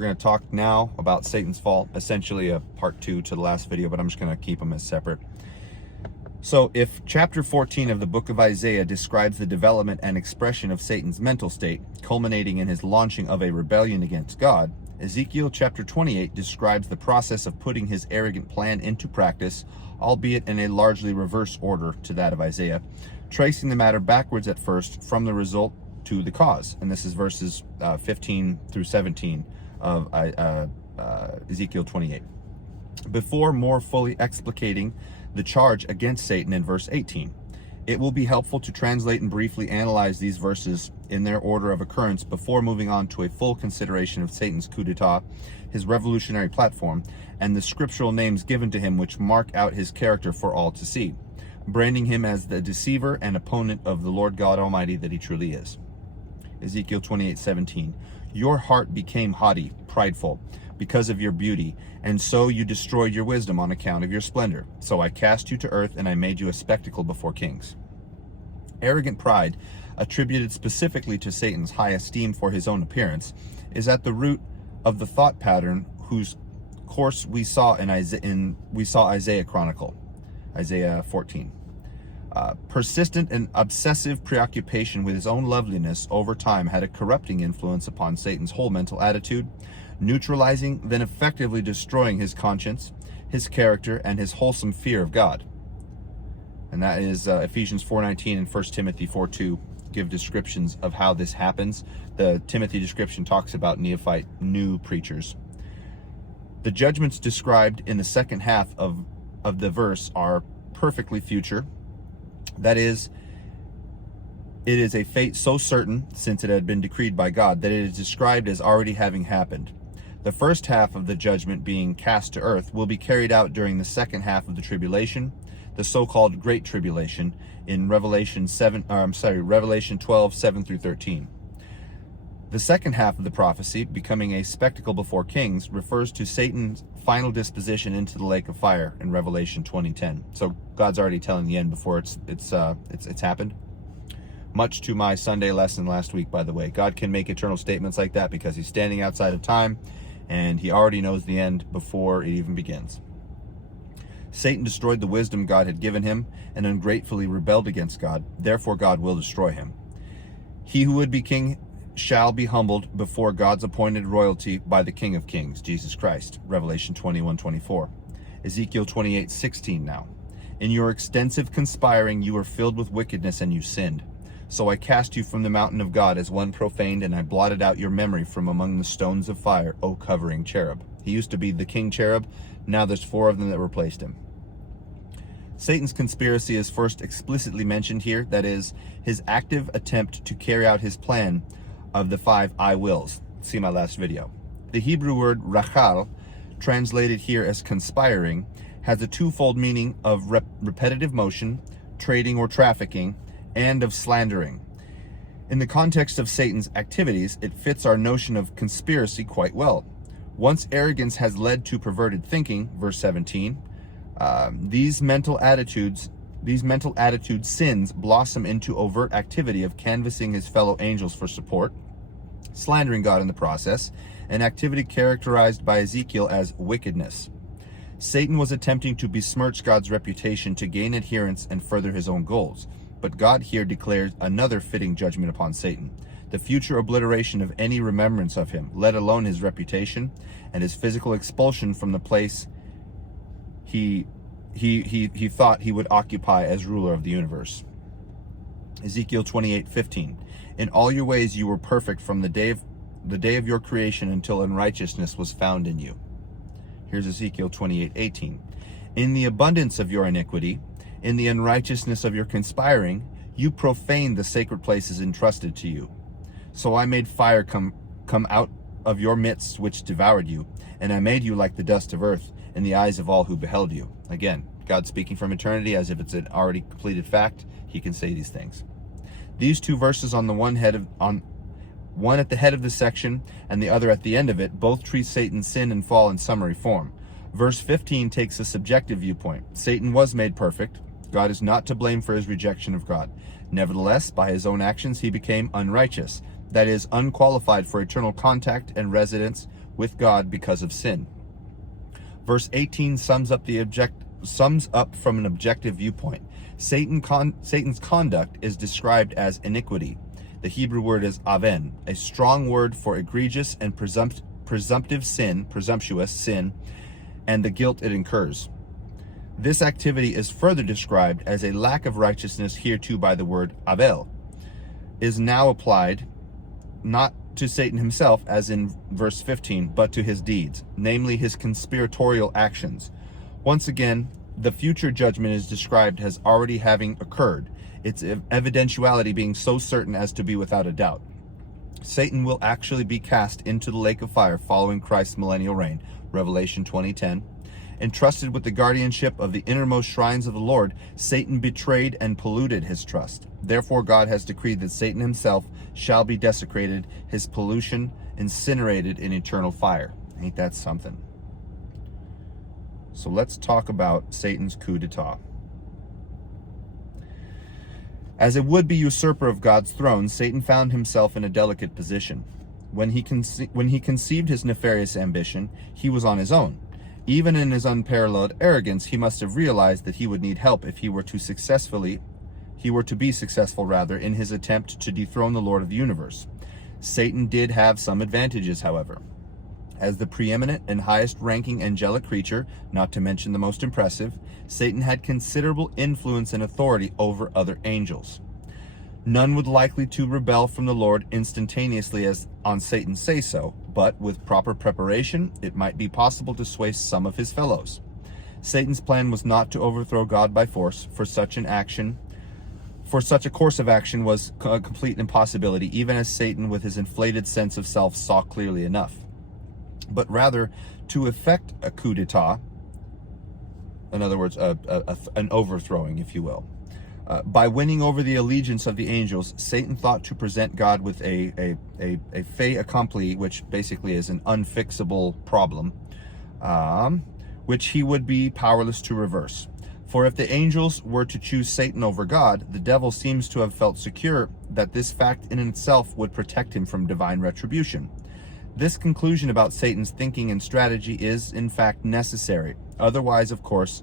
We're going to talk now about Satan's fall, essentially a part 2 to the last video, but I'm just going to keep them as separate. So if chapter 14 of the book of Isaiah describes the development and expression of Satan's mental state, culminating in his launching of a rebellion against God, Ezekiel chapter 28 describes the process of putting his arrogant plan into practice, albeit in a largely reverse order to that of Isaiah, tracing the matter backwards at first from the result to the cause. And this is verses 15 through 17 of Ezekiel 28. Before more fully explicating the charge against Satan in verse 18, it will be helpful to translate and briefly analyze these verses in their order of occurrence before moving on to a full consideration of Satan's coup d'etat, his revolutionary platform, and the scriptural names given to him which mark out his character for all to see, branding him as the deceiver and opponent of the Lord God Almighty that he truly is. Ezekiel 28:17. Your heart became haughty, prideful, because of your beauty, and so you destroyed your wisdom on account of your splendor. So I cast you to earth, and I made you a spectacle before kings. Arrogant pride, attributed specifically to Satan's high esteem for his own appearance, is at the root of the thought pattern whose course we saw Isaiah chronicle, Isaiah 14. Persistent and obsessive preoccupation with his own loveliness over time had a corrupting influence upon Satan's whole mental attitude, neutralizing, then effectively destroying his conscience, his character, and his wholesome fear of God. And that is Ephesians 4:19 and 1 Timothy 4:2 give descriptions of how this happens. The Timothy description talks about neophyte, new preachers. The judgments described in the second half of the verse are perfectly future. That is, it is a fate so certain, since it had been decreed by God, that it is described as already having happened. The first half of the judgment, being cast to earth, will be carried out during the second half of the tribulation, the so-called Great Tribulation, in Revelation 12:7 through 13. The second half of the prophecy, becoming a spectacle before kings, refers to Satan's final disposition into the lake of fire in Revelation 20:10. So God's already telling the end before it's happened. Much to my Sunday lesson last week, by the way. God can make eternal statements like that because he's standing outside of time, and he already knows the end before it even begins. Satan destroyed the wisdom God had given him and ungratefully rebelled against God. Therefore, God will destroy him. He who would be king shall be humbled before God's appointed royalty by the King of Kings, Jesus Christ. Revelation 21:24. Ezekiel 28:16 now. In your extensive conspiring, you were filled with wickedness and you sinned. So I cast you from the mountain of God as one profaned, and I blotted out your memory from among the stones of fire, O covering cherub. He used to be the king cherub. Now there's 4 of them that replaced him. Satan's conspiracy is first explicitly mentioned here. That is, his active attempt to carry out his plan of the 5 I wills. See my last video. The Hebrew word rachal, translated here as conspiring, has a twofold meaning of repetitive motion, trading or trafficking, and of slandering. In the context of Satan's activities, it fits our notion of conspiracy quite well. Once arrogance has led to perverted thinking, verse 17, these mental attitude sins blossom into overt activity of canvassing his fellow angels for support, slandering God in the process, an activity characterized by Ezekiel as wickedness. Satan was attempting to besmirch God's reputation to gain adherents and further his own goals, but God here declares another fitting judgment upon Satan, the future obliteration of any remembrance of him, let alone his reputation, and his physical expulsion from the place he thought he would occupy as ruler of the universe. Ezekiel 28:15. In all your ways you were perfect from the day of your creation until unrighteousness was found in you. Here's Ezekiel 28:18. In the abundance of your iniquity, in the unrighteousness of your conspiring, you profaned the sacred places entrusted to you. So I made fire come out of your midst, which devoured you, and I made you like the dust of earth in the eyes of all who beheld you. Again, God speaking from eternity as if it's an already completed fact. He can say these things. These 2 verses on one at the head of the section and the other at the end of it both treat Satan's sin and fall in summary form. Verse 15 takes a subjective viewpoint. Satan was made perfect. God is not to blame for his rejection of God. Nevertheless, by his own actions, he became unrighteous, that is, unqualified for eternal contact and residence with God because of sin. Verse 18 sums up from an objective viewpoint. Satan's conduct is described as iniquity. The Hebrew word is aven, a strong word for egregious and presumptuous sin, and the guilt it incurs. This activity is further described as a lack of righteousness hereto by the word avel, is now applied not to Satan himself, as in verse 15, but to his deeds, namely his conspiratorial actions. Once again, the future judgment is described as already having occurred, its evidentiality being so certain as to be without a doubt. Satan will actually be cast into the lake of fire following Christ's millennial reign, Revelation 20:10. Entrusted with the guardianship of the innermost shrines of the Lord, Satan betrayed and polluted his trust. Therefore, God has decreed that Satan himself shall be desecrated, his pollution incinerated in eternal fire. Ain't that something? So let's talk about Satan's coup d'etat. As a would-be usurper of God's throne, Satan found himself in a delicate position. When he conceived his nefarious ambition, he was on his own. Even in his unparalleled arrogance, he must have realized that he would need help if he were to be successful in his attempt to dethrone the Lord of the universe. Satan did have some advantages, however. As the preeminent and highest-ranking angelic creature, not to mention the most impressive, Satan had considerable influence and authority over other angels. None would likely to rebel from the Lord instantaneously as on Satan's say-so, but with proper preparation, it might be possible to sway some of his fellows. Satan's plan was not to overthrow God by force, for such a course of action was a complete impossibility, even as Satan with his inflated sense of self saw clearly enough. But rather to effect a coup d'etat, in other words, an overthrowing, if you will. By winning over the allegiance of the angels, Satan thought to present God with a fait accompli, which basically is an unfixable problem, which he would be powerless to reverse. For if the angels were to choose Satan over God, the devil seems to have felt secure that this fact in itself would protect him from divine retribution. This conclusion about Satan's thinking and strategy is, in fact, necessary. Otherwise, of course,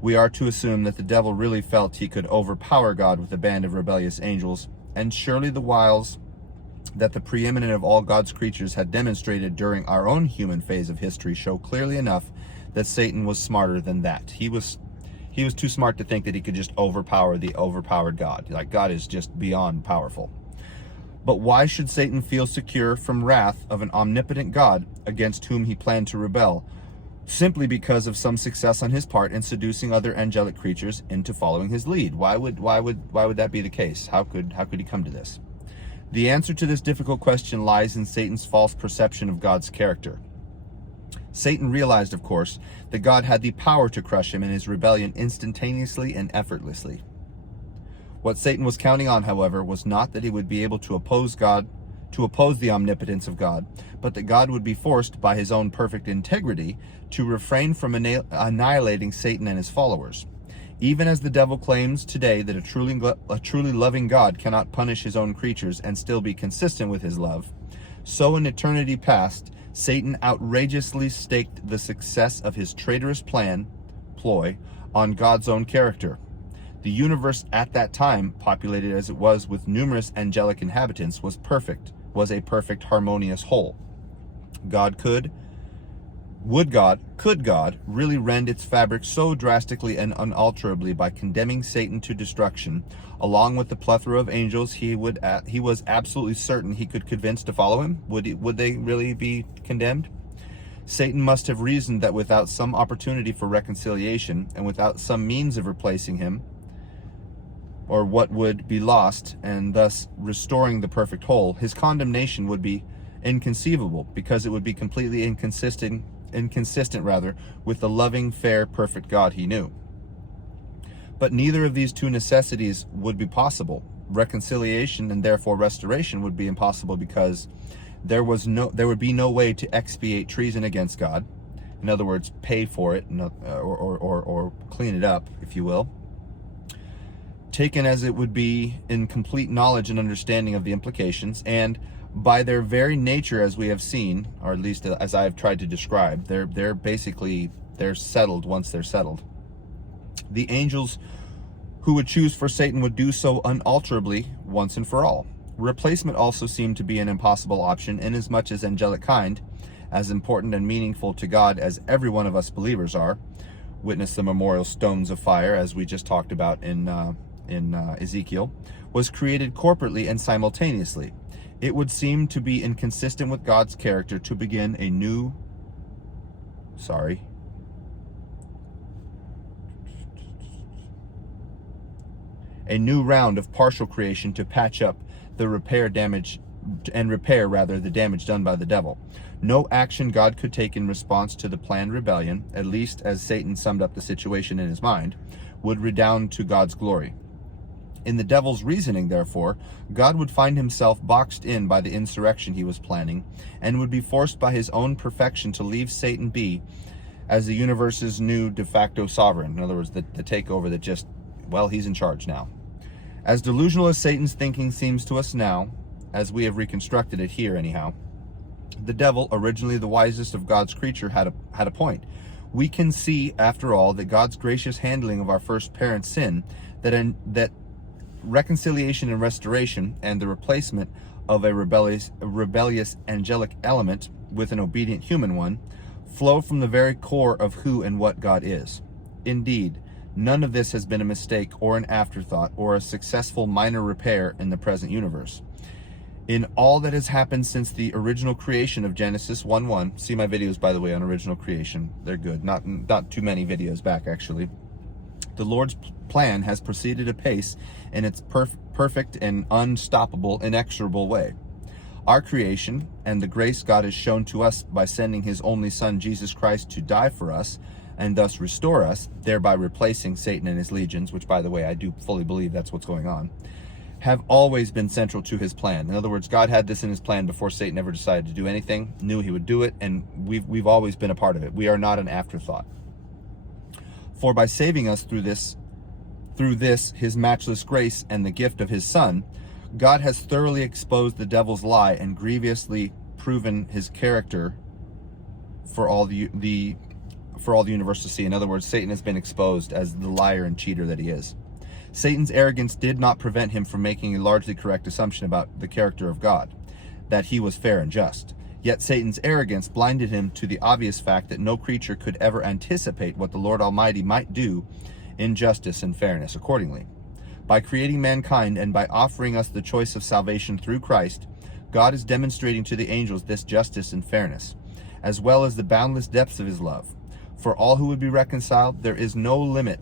we are to assume that the devil really felt he could overpower God with a band of rebellious angels, and surely the wiles that the preeminent of all God's creatures had demonstrated during our own human phase of history show clearly enough that Satan was smarter than that. He was too smart to think that he could just overpower the overpowered God. Like, God is just beyond powerful. But why should Satan feel secure from wrath of an omnipotent God against whom he planned to rebel? Simply because of some success on his part in seducing other angelic creatures into following his lead. Why would that be the case? How could he come to this? The answer to this difficult question lies in Satan's false perception of God's character. Satan realized, of course, that God had the power to crush him in his rebellion instantaneously and effortlessly. What Satan was counting on, however, was not that he would be able to oppose the omnipotence of God, but that God would be forced by his own perfect integrity to refrain from annihilating Satan and his followers. Even as the devil claims today that a truly loving God cannot punish his own creatures and still be consistent with his love, so in eternity past, Satan outrageously staked the success of his traitorous ploy on God's own character. The universe at that time, populated as it was with numerous angelic inhabitants, was a perfect harmonious whole. Could God really rend its fabric so drastically and unalterably by condemning Satan to destruction, along with the plethora of angels he was absolutely certain he could convince to follow him? Would they really be condemned? Satan must have reasoned that without some opportunity for reconciliation, and without some means of replacing him, or what would be lost, and thus restoring the perfect whole, his condemnation would be inconceivable, because it would be completely inconsistent with the loving, fair, perfect God he knew. But neither of these two necessities would be possible. Reconciliation and therefore restoration would be impossible, because there would be no way to expiate treason against God. In other words, pay for it, or clean it up, if you will. Taken as it would be in complete knowledge and understanding of the implications, and By their very nature, as we have seen, or at least as I have tried to describe, they're settled once they're settled. The angels who would choose for Satan would do so unalterably once and for all. Replacement also seemed to be an impossible option, inasmuch as angelic kind, as important and meaningful to God as every one of us believers are, witness the memorial stones of fire, as we just talked about in Ezekiel, was created corporately and simultaneously. It would seem to be inconsistent with God's character to begin a new round of partial creation to patch up the repair the damage done by the devil. No action God could take in response to the planned rebellion, at least as Satan summed up the situation in his mind, would redound to God's glory. In the devil's reasoning, therefore, God would find himself boxed in by the insurrection he was planning, and would be forced by his own perfection to leave Satan be as the universe's new de facto sovereign. In other words, the takeover that just, well, he's in charge now. As delusional as Satan's thinking seems to us now, as we have reconstructed it here anyhow, the devil, originally the wisest of God's creature, had a point. We can see, after all, that God's gracious handling of our first parent's sin, that reconciliation and restoration, and the replacement of a rebellious angelic element with an obedient human one, flow from the very core of who and what God is. Indeed, none of this has been a mistake or an afterthought or a successful minor repair in the present universe. In all that has happened since the original creation of Genesis 1:1, see my videos, by the way, on original creation. They're good. Not too many videos back, actually. The Lord's plan has proceeded apace in its perfect and unstoppable, inexorable way. Our creation and the grace God has shown to us by sending his only Son, Jesus Christ, to die for us and thus restore us, thereby replacing Satan and his legions, which, by the way, I do fully believe that's what's going on, have always been central to his plan. In other words, God had this in his plan before Satan ever decided to do anything, knew he would do it, and we've always been a part of it. We are not an afterthought. For by saving us through this, his matchless grace and the gift of his Son, God has thoroughly exposed the devil's lie and grievously proven his character for all the universe to see. In other words, Satan has been exposed as the liar and cheater that he is. Satan's arrogance did not prevent him from making a largely correct assumption about the character of God, that he was fair and just. Yet Satan's arrogance blinded him to the obvious fact that no creature could ever anticipate what the Lord Almighty might do in justice and fairness accordingly. By creating mankind and by offering us the choice of salvation through Christ, God is demonstrating to the angels this justice and fairness, as well as the boundless depths of his love. For all who would be reconciled, there is no limit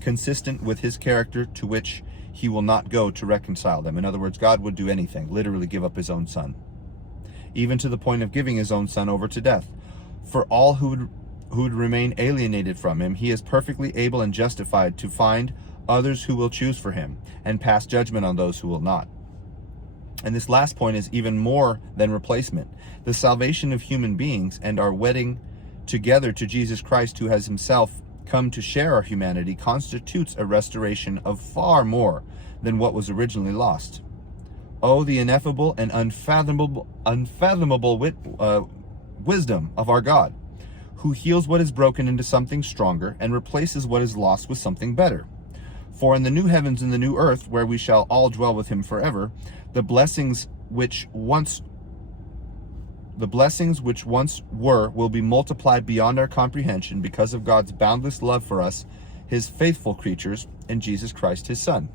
consistent with his character to which he will not go to reconcile them. In other words, God would do anything, literally give up his own Son, even to the point of giving his own Son over to death. For all who would remain alienated from him, he is perfectly able and justified to find others who will choose for him and pass judgment on those who will not. And this last point is even more than replacement. The salvation of human beings and our wedding together to Jesus Christ, who has himself come to share our humanity, constitutes a restoration of far more than what was originally lost. Oh, the ineffable and unfathomable wisdom of our God, who heals what is broken into something stronger and replaces what is lost with something better. For in the new heavens and the new earth, where we shall all dwell with him forever, the blessings which once were will be multiplied beyond our comprehension because of God's boundless love for us, his faithful creatures, in Jesus Christ, his Son.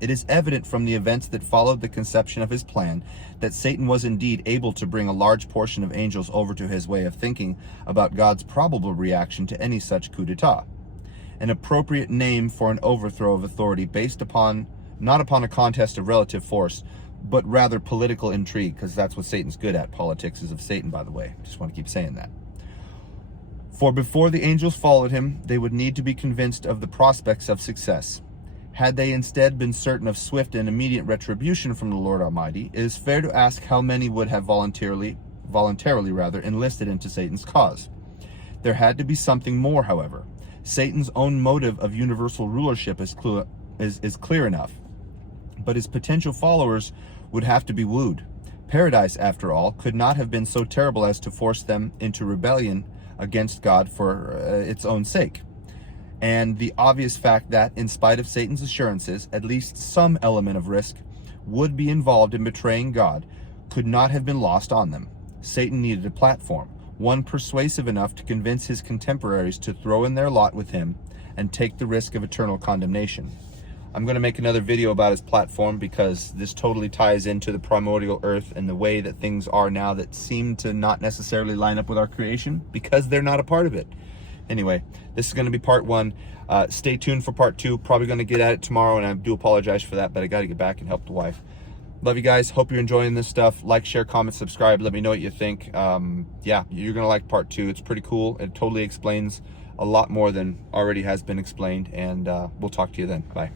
It is evident from the events that followed the conception of his plan that Satan was indeed able to bring a large portion of angels over to his way of thinking about God's probable reaction to any such coup d'etat, an appropriate name for an overthrow of authority based not upon a contest of relative force, but rather political intrigue, because that's what Satan's good at. Politics is of Satan, by the way. Just want to keep saying that. For before the angels followed him, they would need to be convinced of the prospects of success. Had they instead been certain of swift and immediate retribution from the Lord Almighty, it is fair to ask how many would have voluntarily enlisted into Satan's cause. There had to be something more, however. Satan's own motive of universal rulership is clear enough, but his potential followers would have to be wooed. Paradise, after all, could not have been so terrible as to force them into rebellion against God for its own sake. And the obvious fact that, in spite of Satan's assurances, at least some element of risk would be involved in betraying God could not have been lost on them. Satan needed a platform, one persuasive enough to convince his contemporaries to throw in their lot with him and take the risk of eternal condemnation. I'm going to make another video about his platform, because this totally ties into the primordial earth and the way that things are now that seem to not necessarily line up with our creation, because they're not a part of it. Anyway, this is going to be part 1. Stay tuned for part 2. Probably going to get at it tomorrow, and I do apologize for that, but I got to get back and help the wife. Love you guys. Hope you're enjoying this stuff. Like, share, comment, subscribe. Let me know what you think. Yeah, you're going to like part 2. It's pretty cool. It totally explains a lot more than already has been explained, and we'll talk to you then. Bye.